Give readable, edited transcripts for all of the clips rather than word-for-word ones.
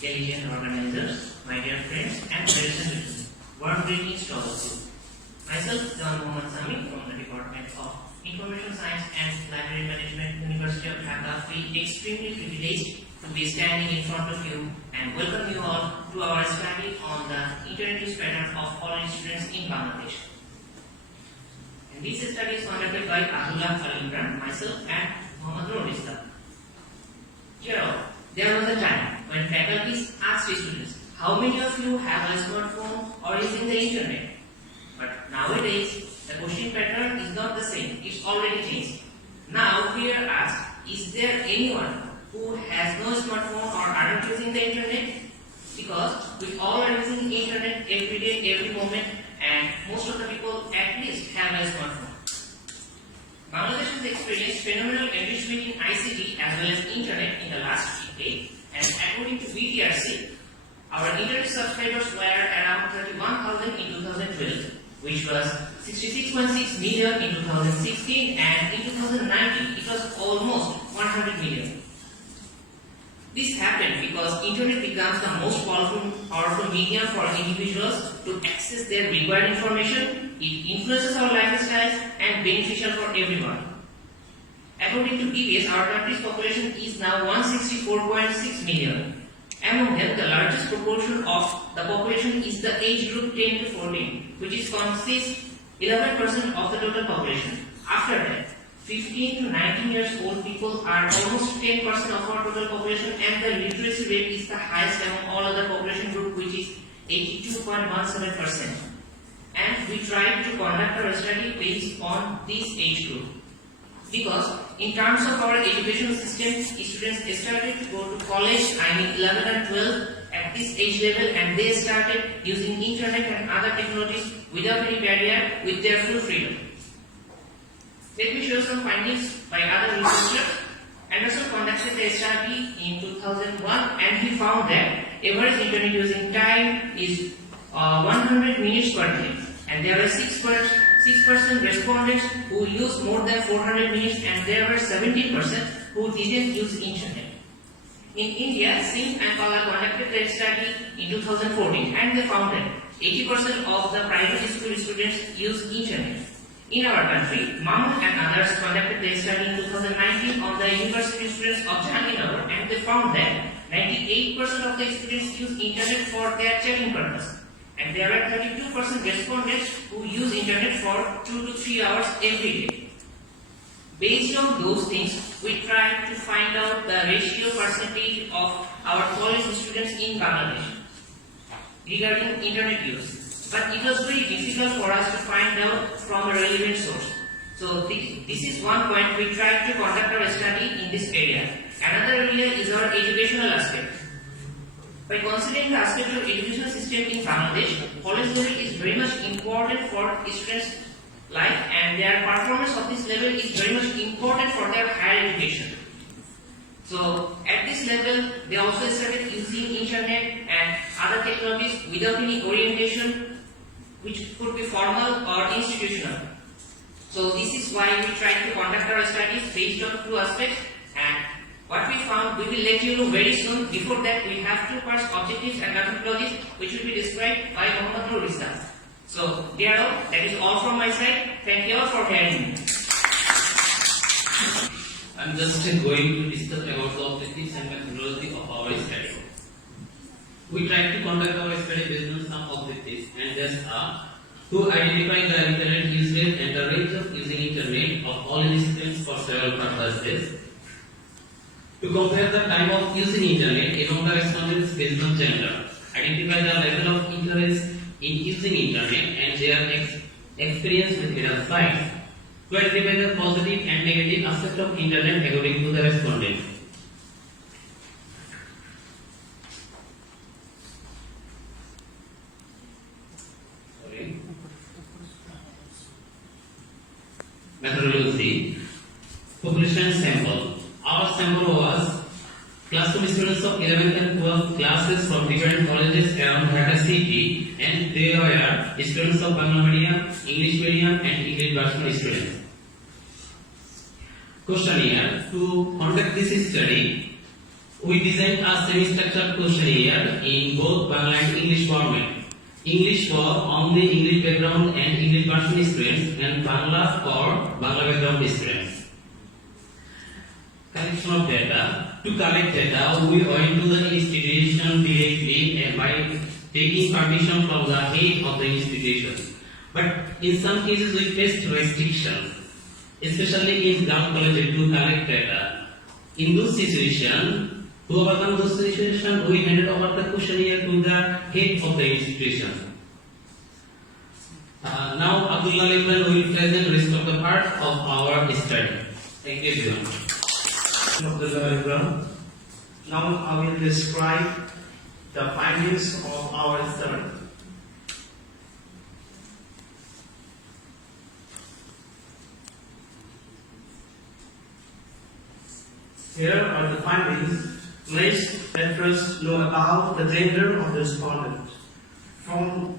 diligent organizers, my dear friends and parents, warm greetings to all of you. Myself, John Mohammad Sami from the Department of Information Science and Library Management, University of Dhaka, feel extremely privileged to be standing in front of you and welcome you all to our study on the internet use pattern of foreign students in Bangladesh. And this study is conducted by Abdullah Al-Imran, myself and Mohammad Nur Islam. There was a time when faculties asked students, how many of you have a smartphone or using the internet? But nowadays, the question pattern is not the same, it's already changed. Now we are asked, is there anyone who has no smartphone or aren't using the internet? Because we all are using the internet every day, every moment, and most of the people at least have a smartphone. Bangladesh has experienced phenomenal enrichment in ICT as well as internet in the last decade, and according to BTRC, our internet subscribers were around 31,000 in 2012, which was 66.6 million in 2016, and in 2019 it was almost 100 million. This happened because internet becomes the most powerful medium for individuals to access their required information. It influences our lifestyles and beneficial for everyone. According to PBS, our country's population is now 164.6 million. Among them, the largest proportion of the population is the age group 10 to 14, which consists 11% of the total population. After that, 15 to 19 years old people are almost 10% of our total population, and the literacy rate is the highest among all other population group, which is 82.17%. And we try to conduct our study based on this age group. Because in terms of our education system, students started to go to college, 11 and 12 at this age level, and they started using internet and other technologies without any barrier with their full freedom. Let me show some findings by other researchers. Anderson conducted the study in 2001, and he found that average internet using time is 100 minutes per day, and there were 6% respondents who used more than 400 minutes, and there were 17% who didn't use internet. In India, Singh and Pala conducted their study in 2014, and they found that 80% of the private school students use internet. In our country, Mahmood and others conducted their study in 2019 on the university students of Jahangirnagar, and they found that 98% of the students use internet for their checking purpose, and there are 32% respondents who use internet for 2 to 3 hours every day. Based on those things, we tried to find out the ratio percentage of our college students in Bangladesh regarding internet use. But it was very difficult for us to find out from a relevant source. So this is one point we tried to conduct our study in this area. Another area is our educational aspect. By considering the aspect of education system in Bangladesh, college level is very much important for students' life, and their performance of this level is very much important for their higher education. So at this level, they also started using internet and other technologies without any orientation, which could be formal or institutional. So this is why we try to conduct our studies based on two aspects, and what we found we will let you know very soon. Before that, we have two parts, objectives and methodologies, which will be described by Mohammad Nur Islam. So dear all, that is all from my side. Thank you all for hearing me. I am just going to discuss about the objectives and methodology of our study. We try to conduct our study based on some objectives, and these are to identify the internet usage and the range of using internet of all disciplines for several purposes, to compare the time of using internet among the respondents based on gender, identify the level of interest in using internet and their experience with various sites, to identify the positive and negative aspect of internet according to the respondents. Methodology. Population sample. Our sample was classroom students of 11th and 12th classes from different colleges around Dhaka city, and they were students of Bangla medium, English medium, and English version students. Questionnaire. To conduct this study, We designed a semi-structured questionnaire in both Bangla and English format. English for only English background and English version students, and Bangla for Bangla background students. Collection of data. To collect data, we went to the institution directly and by taking permission from the head of the institution. But in some cases, we faced restrictions, especially in ground college to collect data. In those situations, to overcome those situations, we handed over the questionnaire to the head of the institution. Now, Abdullah Liban will present the rest of the part of our study. Thank you, everyone. Of the diagram. Now I will describe the findings of our study. Here are the findings. Let's at first know about the gender of the respondent. From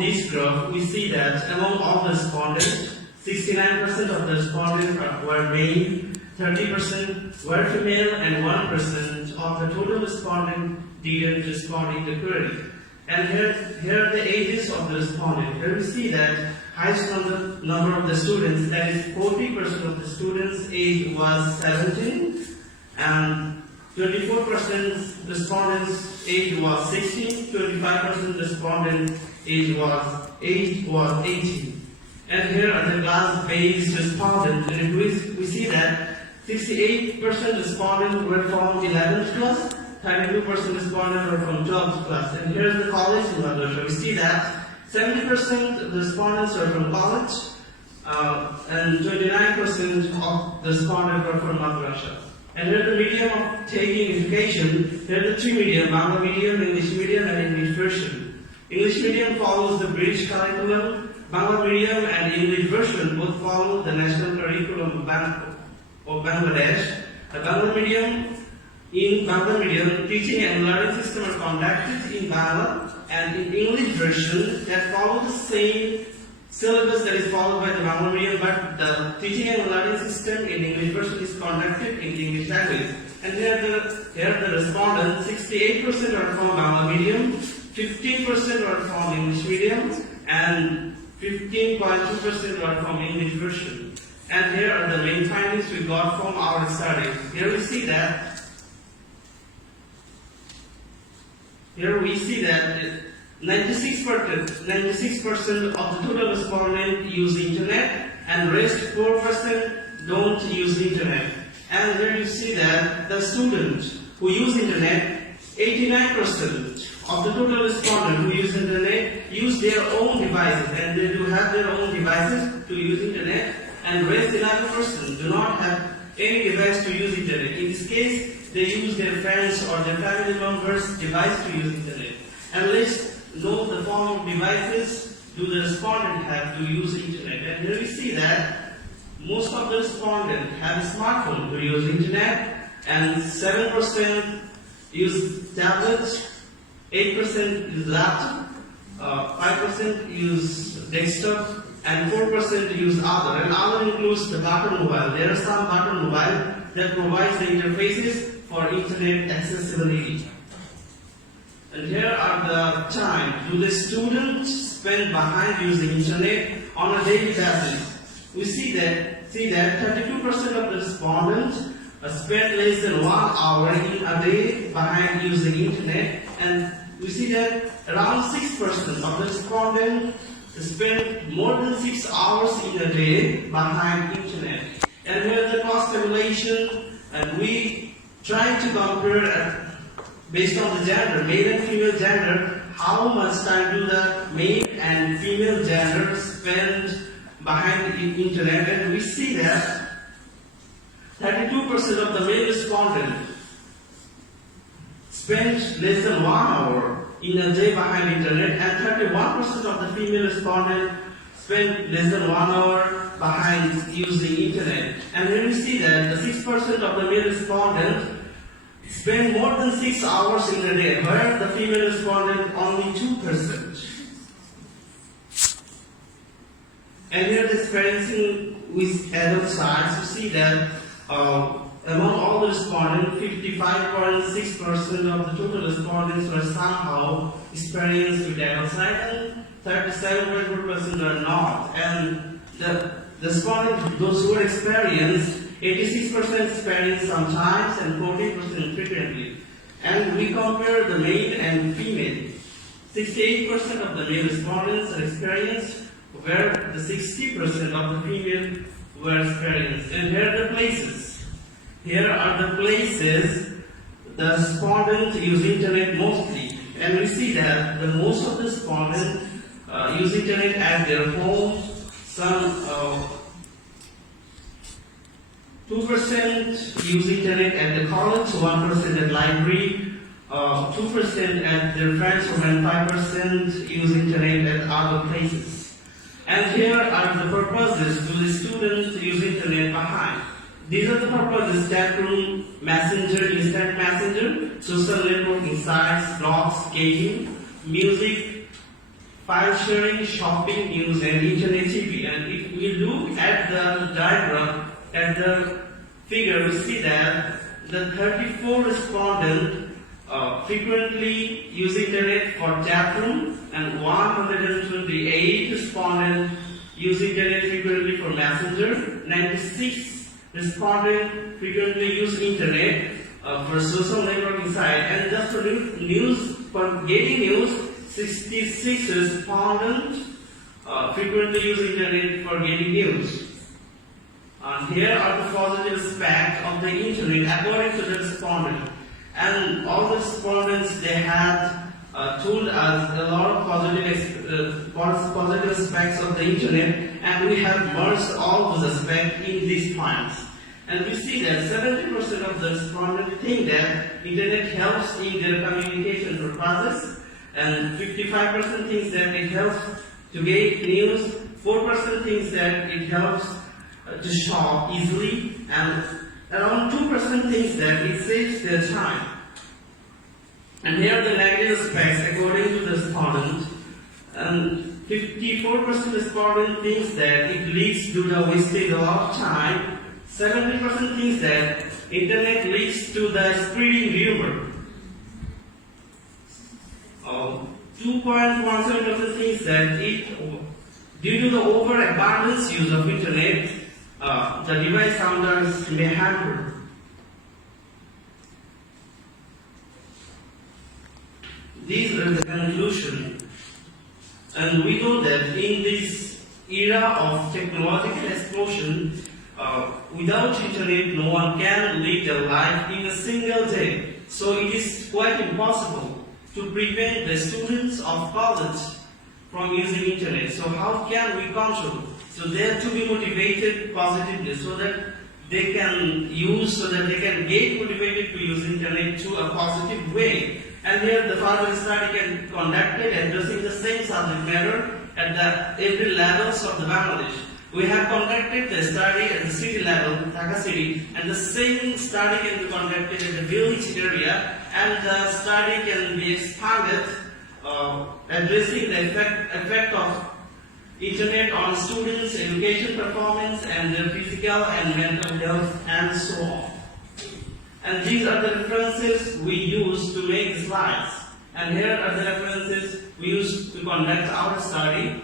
this graph, we see that among all the respondents, 69% of the respondents were male, 30% were female, and 1% of the total respondent didn't respond in the query. And here are the ages of the respondent. Here we see that highest number of the students, that is 40% of the students' age was 17, and 24% respondents' age was 16, 25% respondent age was 18. And here are the class-based respondents, and we see that 68% respondents were from 11th class, 32% respondents were from 12th class. And here is the college in Madrasa. We see that 70% of the respondents are from college, and 29% of the respondents were from Madrasa. And here the medium of taking education, here are the three medium, Bangla medium, English medium, and English version. English medium follows the British curriculum, Bangla medium and English version both follow the national curriculum of Bangladesh. The Bangla medium, in Bangla medium, teaching and learning system are conducted in Bangla, and in English version that follow the same syllabus that is followed by the Bangla medium, but the teaching and learning system in English version is conducted in the English language. And here the respondents, 68% are from Bangla medium, 15% are from English medium, and 15.2% are from English version. And here are the main findings we got from our study. Here we see that 96% of the total respondents use internet, and rest 4% don't use internet. And here you see that the students who use internet, 89% of the total respondents who use internet use their own devices, and they do have their own devices to use internet, and rest 11% do not have any device to use internet. In this case, they use their friends or their family members' device to use internet. And let's know the form of devices do the respondent have to use internet. And here we see that most of the respondents have a smartphone to use internet, and 7% use tablets, 8% use laptop, 5% use desktop, and 4% use other. And other includes the button mobile. There are some button mobile that provides the interfaces for internet accessibility. And here are the time do the students spend behind using internet on a daily basis. We see that 32% of the respondents spend less than 1 hour in a day behind using internet, and we see that around 6% of the respondents spend more than 6 hours in a day behind internet. And here the cost simulation, and we try to compare based on the gender, male and female gender, how much time do the male and female gender spend behind the internet, and we see that 32% of the male respondents spend less than 1 hour in a day behind internet, and 31% of the female respondents spend less than 1 hour behind using internet. And then we see that the 6% of the male respondents spend more than 6 hours in a day, where the female respondent only 2%. And here the experiencing with adult science, you see that among all the respondents, 55.6% of the total respondents were somehow experienced with outside, and 37.4% are not. And the respondents, those who are experienced, 86% experienced sometimes and 40% frequently. And we compare the male and female. 68% of the male respondents are experienced, where the 60% of the female were experienced. And here are the places. Here are the places the respondents use internet mostly. And we see that the most of the respondents use internet at their homes. Some 2% use internet at the college, 1% at library, 2% at their friends' home, and 5% use internet at other places. And here are the purposes do the students use internet behind. These are the purposes: chat room, messenger, instant messenger, social networking sites, blogs, gaming, music, file sharing, shopping, news, and internet TV. And if we look at the diagram, at the figure, we see that the 34 respondents frequently use internet for chat room, and 128 respondents use internet frequently for messenger. 96 respondents frequently use internet for social networking site, and just for news, for getting news, 66 respondents frequently use internet for getting news. And here are the positive aspects of the internet according to the respondent. And all the respondents, they had told us a lot of positive aspects of the internet, and we have merged all those aspects in these points. And we see that 70% of the respondents think that internet helps in their communication purposes, and 55% thinks that it helps to get news, 4% thinks that it helps to shop easily, and around 2% thinks that it saves their time. And here are the negative aspects according to the respondent. And 54% respondent thinks that it leads to the wastage of time. 70% thinks that internet leads to the spreading rumor. 2.17% thinks that due to the overabundance use of internet, the device owners may hamper. These are the conclusion. And we know that in this era of technological explosion, without internet, no one can live their life in a single day. So it is quite impossible to prevent the students of college from using internet. So how can we control? So they have to be motivated positively so that they can get motivated to use internet to a positive way. And here the further study can be conducted addressing the same subject matter at every levels of the Bangladesh. We have conducted the study at the city level, Dhaka city, and the same study can be conducted in the village area, and the study can be expanded, addressing the effect of internet on students' education performance and their physical and mental health, and so on. And these are the references we use to make the slides. And here are the references we use to conduct our study.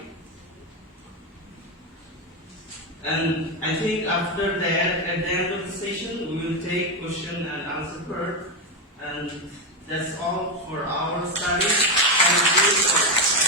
And I think after that, at the end of the session, we will take question and answer part. And that's all for our study. Thank you.